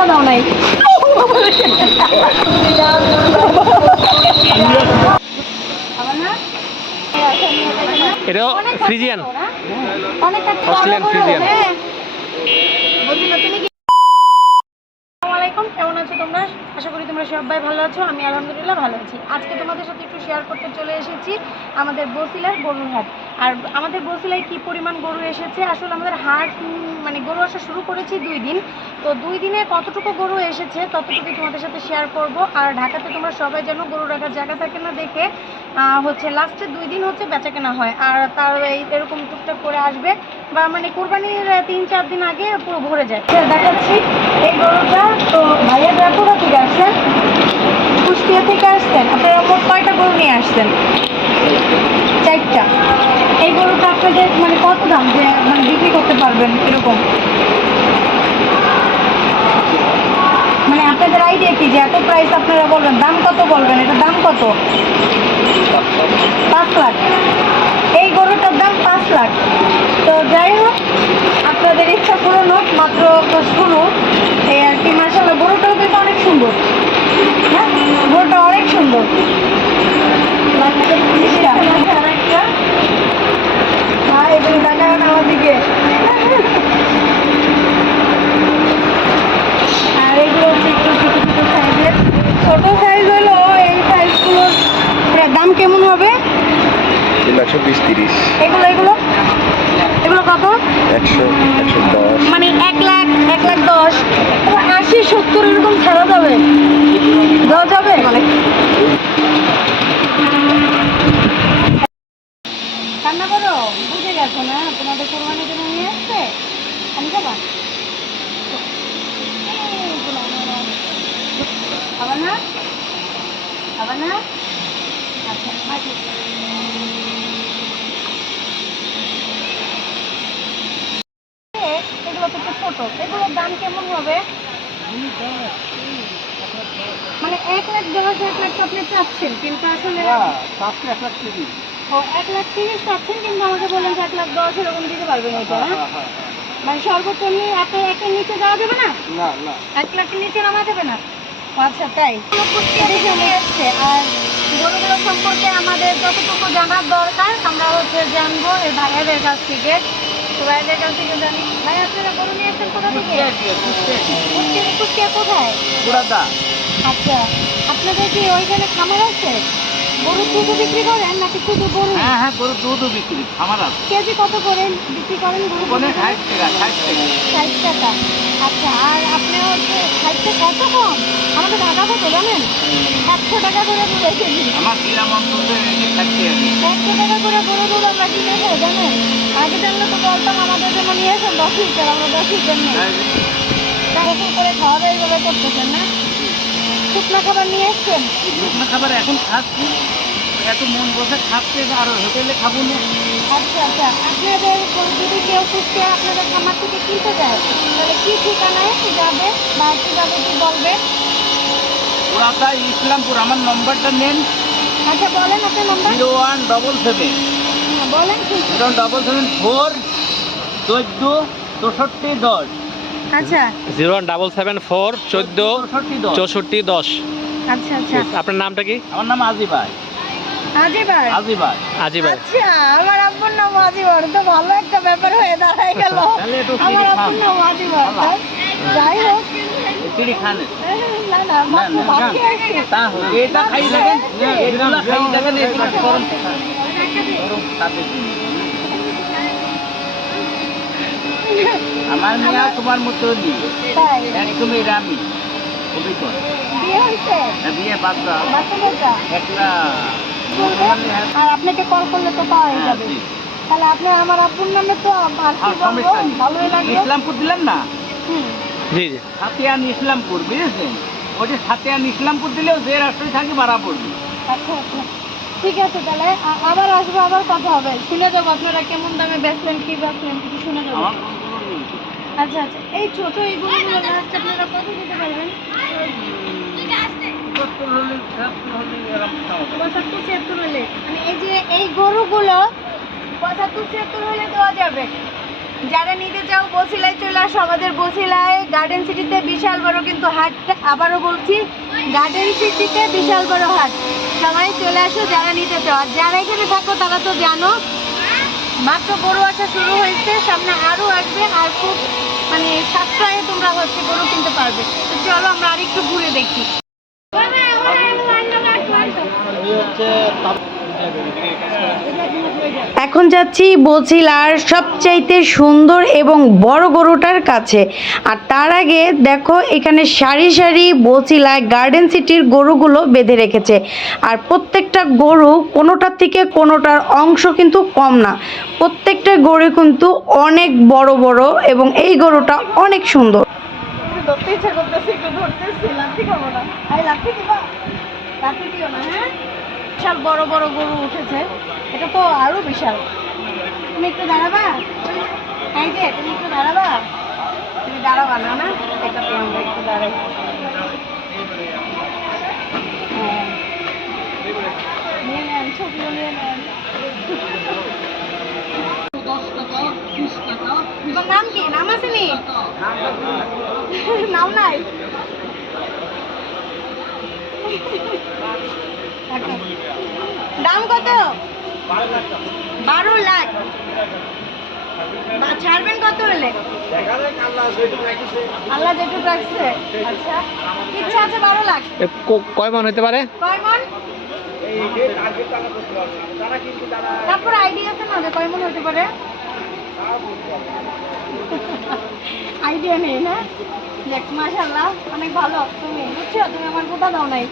ঠান্ডা দাও নাই। এটাও ফ্রিজিয়ান, অনেক অস্ট্রেলিয়ান ফ্রিজিয়ান। কেমন আছো তোমরা? আশা করি তোমরা সবাই ভালো আছো। আমি আলহামদুলিল্লাহ ভালো আছি। আজকে তোমাদের সাথে একটু শেয়ার করতে চলে এসেছি আমাদের বসিলার গরুর হাট। আর আমাদের বসিলায় কি পরিমাণ গরু এসেছে, আসলে আমাদের হাট মানে গরু আসা শুরু করেছি 2 দিন, তো 2 দিনে কতটুকু গরু এসেছে ততটুকুই তোমাদের সাথে শেয়ার করব। আর ঢাকাতে তোমরা সবাই জানো গরু রাখার জায়গা থাকে না দেখে হচ্ছে লাস্টের 2 দিন হচ্ছে বেচা কেনা হয়, আর তার এরকম টুকটাক করে আসবে বা মানে কোরবানির 3-4 দিন আগে পুরো ভরে যায়। দেখাচ্ছি এই গরুটা। তো ভাইয়ারা কোথা থেকে আসছেন? কুষ্টিয়া থেকে আসছেন। আপনারা মোট কয়টা গরু নিয়ে আসছেন? 4টা। এই গরুটা আপনাদের মানে কত দাম যে মানে বিক্রি করতে পারবেন এরকম, মানে আপনাদের আইডিয়া কি যে এত প্রাইস আপনারা বলবেন? দাম কত বলবেন? এটার দাম কত? 5 লাখ। এই গরুটার দাম 5 লাখ। তো যাই হোক, আপনাদের ইচ্ছা পূরণ হোক, মাত্র শুরু এই আর কি। মাশাআল্লাহ গরুটাও দেখতে অনেক সুন্দর, হ্যাঁ গরুটা অনেক সুন্দর। আমার দিকে আর এগুলো হচ্ছে একটু ছোটো ছোটো সাইজের। ছোটো সাইজ হলো এই সাইজগুলোর দাম কেমন হবে? 320-30। এগুলো এগুলো এগুলো কত? 100-110। মানে 1 লাখ 1,10,000, 80-70 এরকম ছাড়া যাবে, দেওয়া যাবে মানে। রান্না করো, বুঝে গেছো না? তোমাদের কোরবানির জন্য নিয়ে আসছে। আমি যাবা আবার না, আবার না। আচ্ছা এগুলো তো একটু ছোট, এগুলোর দাম কেমন হবে? মানে 1,10,000 1 লাখ তো আপনি চাচ্ছেন, কিন্তু আসলে 1,30,000 চাচ্ছেন, কিন্তু আমাকে বললেন যে 1,10,000 এরকম দিতে পারবেন এটা, হ্যাঁ? মানে সর্বোচ্চ আপনার 1 নিচে যাওয়া যাবে না? 1 লাখের নিচে নামা যাবে না? আচ্ছা তাই নিয়ে এসছে। আর গরুগুলো সম্পর্কে আমাদের যতটুকু জানার দরকার আমরা হচ্ছে জানবো এই ভাইয়াদের কাছ থেকে। তো ভাইয়াদের কাছ থেকে জানি। ভাই আপনারা গরু নিয়ে এসছেন কোথা থেকে? কুষ্টিয়া কোথায়? আচ্ছা, আপনাদের কি ওইখানে খামার আছে? গরুর দুধও বিক্রি করেন নাকি শুধু গরু? হ্যাঁ গরুর দুধও বিক্রি, খামার আছে। কেজি কত করে বিক্রি করেন গরু? 60 টাকা। আচ্ছা, আর আপনি হচ্ছে 60 কত কম? আমাদের ঢাকা কত জানেন? 100 টাকা করে পুরো কেজি। আমার গ্রাম অঞ্চলে 100 টাকা করে গরু দুধ আমরা কিনে খাই জানেন। আগে জানলে তো বলতাম আমাদের জন্য নিয়ে আসেন 10 লিটার, আমরা 10 লিটার নিই। টাকা করে খাওয়া দাওয়া এইভাবে করতেছেন না? শুকনো খাবার নিয়ে এসছেন? শুকনো খাবার এখন খাচ্ছি, এত মন বসে খাচ্ছে আর হোটেলে খাবো না। আচ্ছা আচ্ছা, আপনাদের যদি কেউ কুষ্টিয়া আপনাদের খামার থেকে কিনতে যায় তাহলে কি ঠিকানায় যাবে বা কীভাবে কি বলবে? ওরা ইসলামপুর, আমার নম্বরটা নেন। আচ্ছা বলেন আপনার নম্বর। 0177 বলেন। 077-14-64-10। আচ্ছা 01774146410। আচ্ছা আচ্ছা। আপনার নামটা কি? আমার নাম আজিবার। আজিবার? আজিবার। আজিবার। আচ্ছা, আমার আব্বুর নাম আজিবার, তো ভালো একটা ব্যাপার হয়ে দাঁড়ায় গেল। আমার আব্বুর নাম আজিবার। যাই হোক, চিড়ি খানে না না মাত্র বাকি আছে। এটা খাই দেখেন, এগুলো খাই দেখেন, এগুলো গরম খাবে। আমার মেয়ে তোমার মতো তাই? একদম এরামি অভিজ্ঞ। বিয়ে হয়েছে? বিয়ে বাচ্চা বাচ্চা একটা। আর আপনাকে কল করলে তো পাওয়া যাবে। তাহলে আপনি আমার আব্বুর নামে তো আর কি বলবো, ভালোই লাগবে। ইসলামপুর দিলেন না? জি জি, সাতিয়ান ইসলামপুর, বুঝেছেন? ওটা সাতিয়ান ইসলামপুর দিলেও যে রাস্তায় থাকি ভাড়া পড়বে। আচ্ছা আচ্ছা, ঠিক আছে। তাহলে আবার আসবো, আবার কথা হবে, শুনে যাবো আপনারা কেমন দামে বেচলেন, কি বেচলেন কিছু শুনে যাবো। আচ্ছা আচ্ছা, এই ছোট এই গরুগুলো লাস্ট আপনারা কত দিতে পারবেন? 75-76 হলে, মানে এই যে এই গরুগুলো 75-76 হলে দেওয়া যাবে। যারা নিতে চাও বসিলায় চলে আসো। আমাদের বসিলায় গার্ডেন সিটিতে বিশাল বড় কিন্তু হাট, আবারও বলছি গার্ডেন সিটিতে বিশাল বড় হাট। সবাই চলে আসো যারা নিতে চাও। আর যারা এখানে থাকো তারা তো জানো মাত্র গরু আসা শুরু হয়েছে, সামনে আরও আসবে। আর খুব মানে সাশ্রয়ে তোমরা গরু কিনতে পারবে। তো চলো আমরা আরেকটু ঘুরে দেখি। এখন যাচ্ছি বছিলার সবচাইতে সুন্দর এবং বড় গরুটার কাছে। আর তার আগে দেখো এখানে সারি সারি বছিলায় গার্ডেন সিটির গরুগুলো বেঁধে রেখেছে। আর প্রত্যেকটা গরু কোনোটার থেকে কোনোটার অংশ কিন্তু কম না, প্রত্যেকটা গরু কিন্তু অনেক বড় বড় এবং এই গরুটা অনেক সুন্দর। ধরতে ইচ্ছা করতেছে, একটু ধরতেছি, লাঠি খাবো না। লাঠি দিবা? লাঠি দিও না। হ্যাঁ, বিশাল বড় বড় গরু উঠেছে, এটা তো আরো বিশাল। তুমি একটু দাঁড়াবা? এই যে তুমি একটু দাঁড়াবা? তুমি দাঁড়াবা না? না, এটাতে আমরা একটু দাঁড়াই। হ্যাঁ, নিয়ে নেন, ছবিও নিয়ে নেন। তোমার নাম কি? নাম আছে নি? নাম নাই? দাম কত? 12 লাখ। ছাড়বেন কত হলে? আল্লাহ যেটুকু রাখছে। আচ্ছা, ইচ্ছা আছে 12 লাখ। কয় মন হতে পারে? কয় মন? তারপর আইডিয়া আছে না যে কয় মন হতে পারে? আইডিয়া নেই না? দেখ মাশাআল্লাহ অনেক ভালো। তুমি বুঝছো, তুমি আমার গোটা দাও নাই।